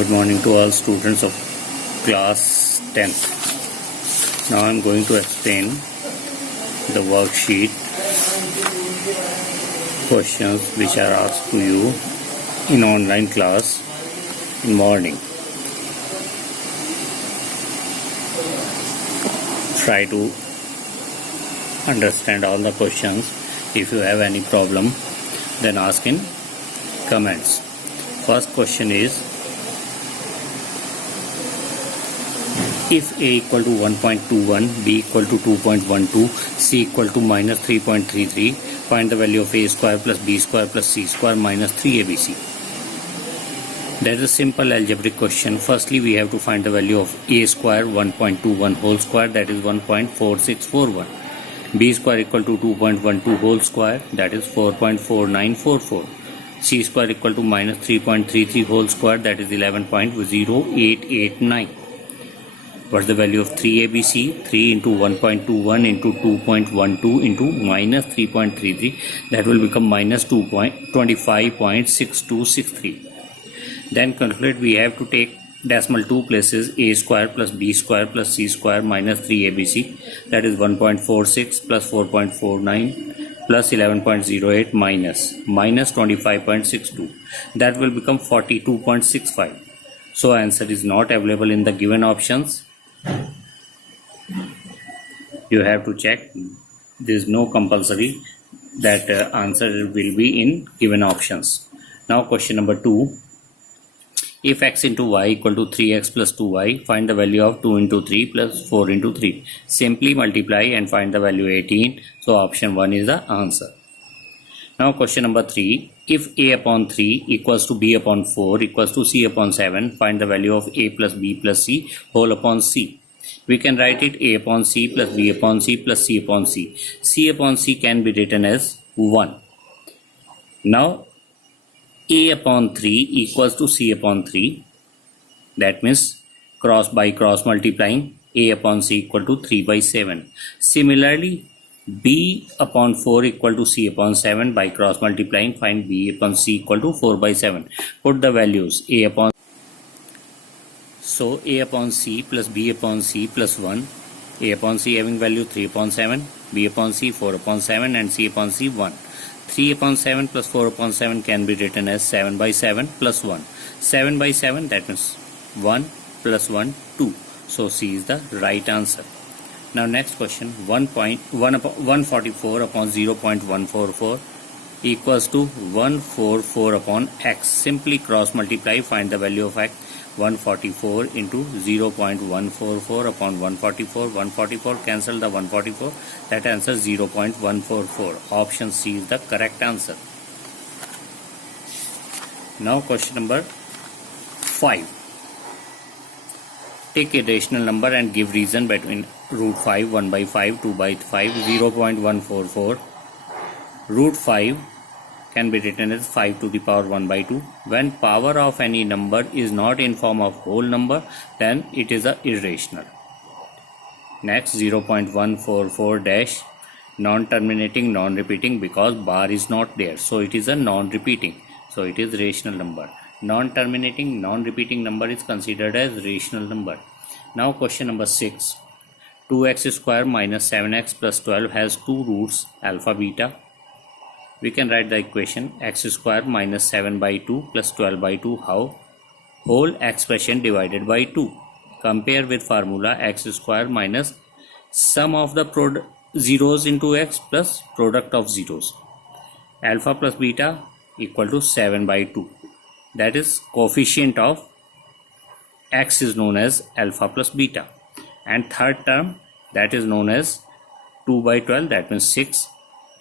Good morning to all students of class 10. Now I am going to explain the worksheet questions which are asked to you in online class in morning. Try to understand all the questions. If you have any problem, then ask in comments. First question is, if A equal to 1.21, B equal to 2.12, C equal to minus 3.33, find the value of A square plus B square plus C square minus 3ABC. That is a simple algebraic question. Firstly, we have to find the value of A square 1.21 whole square, that is 1.4641. B square equal to 2.12 whole square, that is 4.4944. C square equal to minus 3.33 whole square, that is 11.0889. What's the value of 3ABC? 3 into 1.21 into 2.12 into minus 3.33, that will become minus 25.6263. Then calculate, we have to take decimal two places, A square plus B square plus C square minus 3ABC, that is 1.46 plus 4.49 plus 11.08 minus 25.62, that will become 42.65. So answer is not available in the given options. You have to check. There is no compulsory that answer will be in given options. Now question number 2. If x into y equal to 3x plus 2y, find the value of 2 into 3 plus 4 into 3. Simply multiply and find the value 18. So option 1 is the answer. Now question number 3. If a upon 3 equals to b upon 4 equals to c upon 7, find the value of a plus b plus c whole upon c. We can write it a upon c plus b upon c plus c upon c. C upon c can be written as 1. Now a upon 3 equals to c upon 3. That means cross by cross multiplying, a upon c equal to 3 by 7. Similarly, b upon 4 equal to c upon 7, by cross multiplying find b upon c equal to 4 by 7. Put the values a upon, so a upon c plus b upon c plus 1, a upon c having value 3 upon 7, b upon c 4 upon 7 and c upon c 1. 3 upon 7 plus 4 upon 7 can be written as 7 by 7 plus 1. 7 by 7, that means 1 plus 1, 2. So C is the right answer. Now next question, 144 upon 0.144 equals to 144 upon x. Simply cross multiply, find the value of x. 144 into 0.144 upon 144. 144 cancel the 144. That answer 0.144. Option C is the correct answer. Now question number 5. Take a rational number and give reason between root 5, 1 by 5, 2 by 5, 0.144. Root 5 can be written as 5 to the power 1 by 2. When power of any number is not in form of whole number, then it is a irrational. Next, 0.144 dash, non-terminating, non-repeating, because bar is not there, so it is a non-repeating, so it is rational number. Non-terminating, non-repeating number is considered as rational number. Now question number 6. 2x square minus 7x plus 12 has two roots, alpha, beta. We can write the equation x square minus 7 by 2 plus 12 by 2. How? Whole expression divided by 2. Compare with formula x square minus sum of the zeros into x plus product of zeros. Alpha plus beta equal to 7 by 2. That is coefficient of x is known as alpha plus beta. And third term, that is known as 2 by 12, that means 6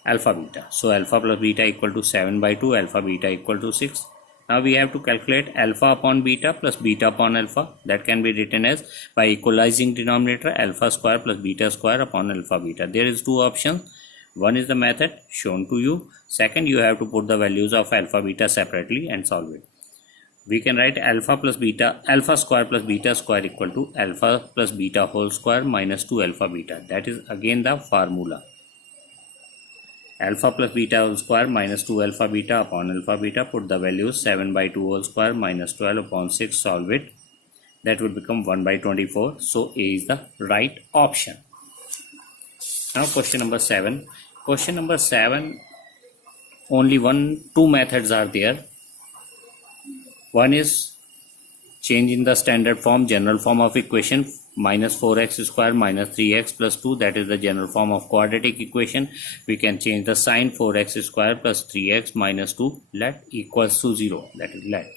alpha beta. So alpha plus beta equal to 7 by 2, alpha beta equal to 6. Now we have to calculate alpha upon beta plus beta upon alpha. That can be written as, by equalizing denominator, alpha square plus beta square upon alpha beta. There is two options. One is the method shown to you. Second, you have to put the values of alpha beta separately and solve it. We can write alpha square plus beta square equal to alpha plus beta whole square minus 2 alpha beta. That is again the formula. alpha plus beta whole square minus 2 alpha beta upon alpha beta. Put the values 7 by 2 whole square minus 12 upon 6. Solve it. That would become 1 by 24. So A is the right option. Now question number 7. Question number 7, only two methods are there. One is change in the standard form, general form of equation, minus 4x square minus 3x plus 2, that is the general form of quadratic equation. We can change the sign, 4x square plus 3x minus 2 let equals to 0, that is let.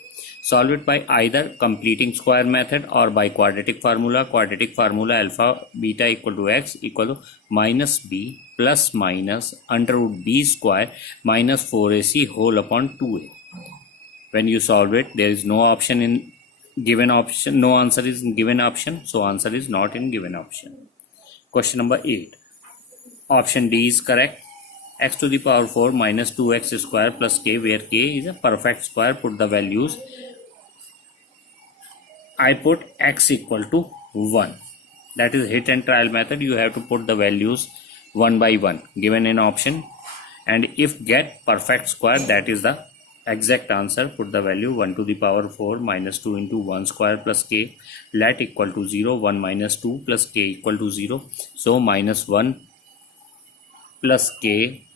Solve it by either completing square method or by quadratic formula. Quadratic formula, alpha beta equal to x equal to minus b plus minus under root b square minus 4ac whole upon 2a. When you solve it, there is no option in given option, no answer is in given option, so answer is not in given option. Question number 8. Option D is correct. X to the power 4 minus 2x square plus k, where k is a perfect square. Put the values. I put x equal to 1. That is hit and trial method. You have to put the values one by one given in option, and if get perfect square, that is the exact answer. Put the value 1 to the power 4 minus 2 into 1 square plus k, let equal to 0. 1 minus 2 plus k equal to 0. So minus 1 plus k,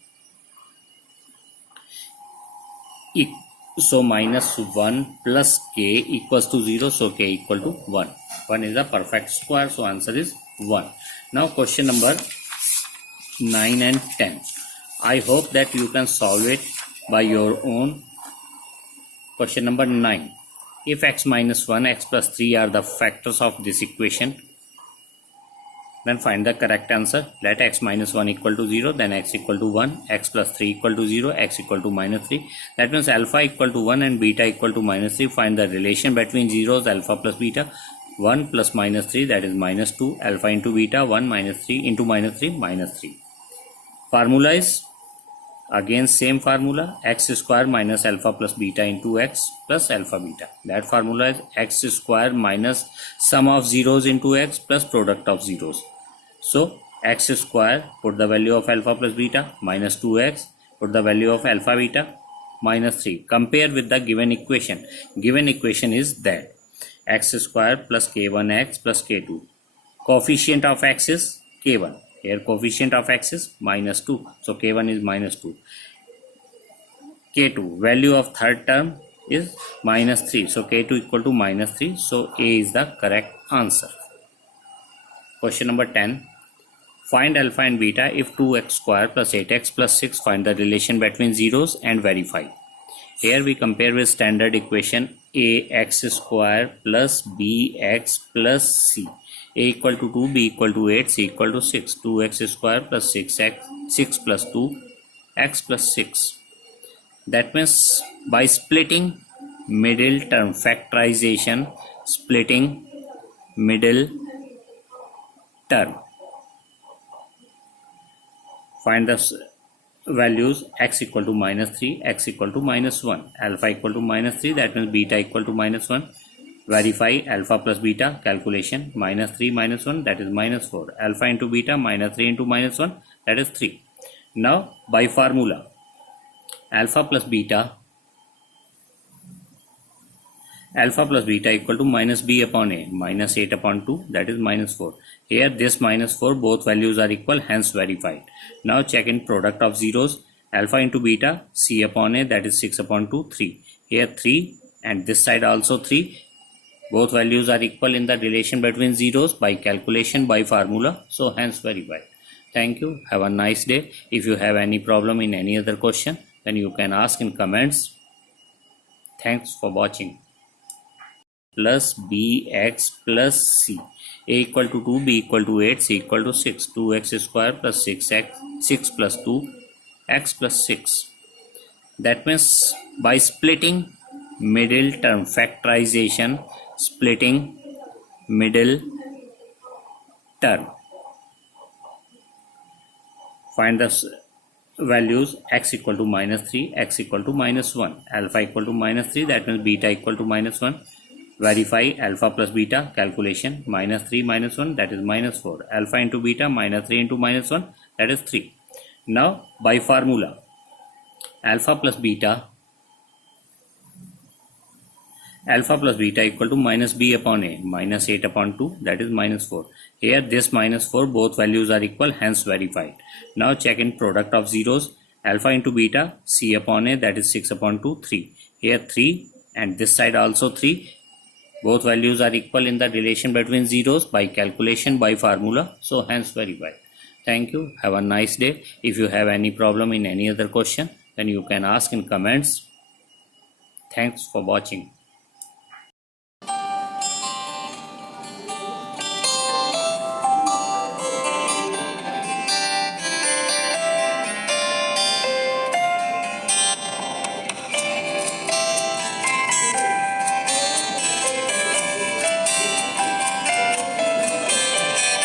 so minus 1 plus k equals to 0. So k equal to 1. 1 is a perfect square, so answer is 1. Now question number 9 and 10. I hope that you can solve it by your own. Question number 9. If x minus 1, x plus 3 are the factors of this equation, then find the correct answer. Let x minus 1 equal to 0, then x equal to 1, x plus 3 equal to 0, x equal to minus 3. That means alpha equal to 1 and beta equal to minus 3. Find the relation between zeros, alpha plus beta. 1 plus minus 3, that is minus 2. Alpha into beta, 1 minus 3 into minus 3, minus 3. Formula is again same formula, x square minus alpha plus beta into x plus alpha beta. That formula is x square minus sum of zeros into x plus product of zeros. So x square, put the value of alpha plus beta, minus 2x, put the value of alpha beta, minus 3. Compare with the given equation. Given equation is that x square plus k1x plus k2. Coefficient of x is k1. Here coefficient of x is minus 2. So k1 is minus 2. k2, value of third term is minus 3. So k2 equal to minus 3. So A is the correct answer. Question number 10. Find alpha and beta if 2x square plus 8x plus 6. Find the relation between zeros and verify. Here we compare with standard equation ax square plus bx plus c. A equal to 2, b equal to 8, c equal to 6. 2x square plus 6x, 6 plus 2, x plus 6. That means by splitting middle term, factorization, splitting middle term. Find the values x equal to minus 3, x equal to minus 1, alpha equal to minus 3, that means beta equal to minus 1. Verify alpha plus beta, calculation, minus 3 minus 1, that is minus 4. Alpha into beta, minus 3 into minus 1, that is 3. Now by formula, alpha plus beta equal to minus b upon a, minus 8 upon 2, that is minus 4. Here this minus 4, both values are equal, hence verified. Now check in product of zeros, alpha into beta, c upon a, that is 6 upon 2, 3. Here 3 and this side also 3. Both values are equal in the relation between zeros by calculation, by formula, so hence verified. Thank you. Have a nice day. If you have any problem in any other question, then you can ask in comments. Thanks for watching. Plus bx plus c. A equal to 2, b equal to 8, c equal to 6. 2x square plus 6x, 6 plus 2, x plus 6. That means by splitting middle term, factorization, splitting middle term. Find the values x equal to minus 3, x equal to minus 1, alpha equal to minus 3, that means beta equal to minus 1. Verify alpha plus beta, calculation, minus 3 minus 1, that is minus 4. Alpha into beta, minus 3 into minus 1, that is 3. Now by formula, alpha plus beta equal to minus b upon a, minus 8 upon 2, that is minus 4. Here this minus 4, both values are equal, hence verified. Now check in product of zeros, alpha into beta, c upon a, that is 6 upon 2, 3. Here 3 and this side also 3. Both values are equal in the relation between zeros by calculation by formula, so hence verified. Thank you. Have a nice day. If you have any problem in any other question, then you can ask in comments. Thanks for watching.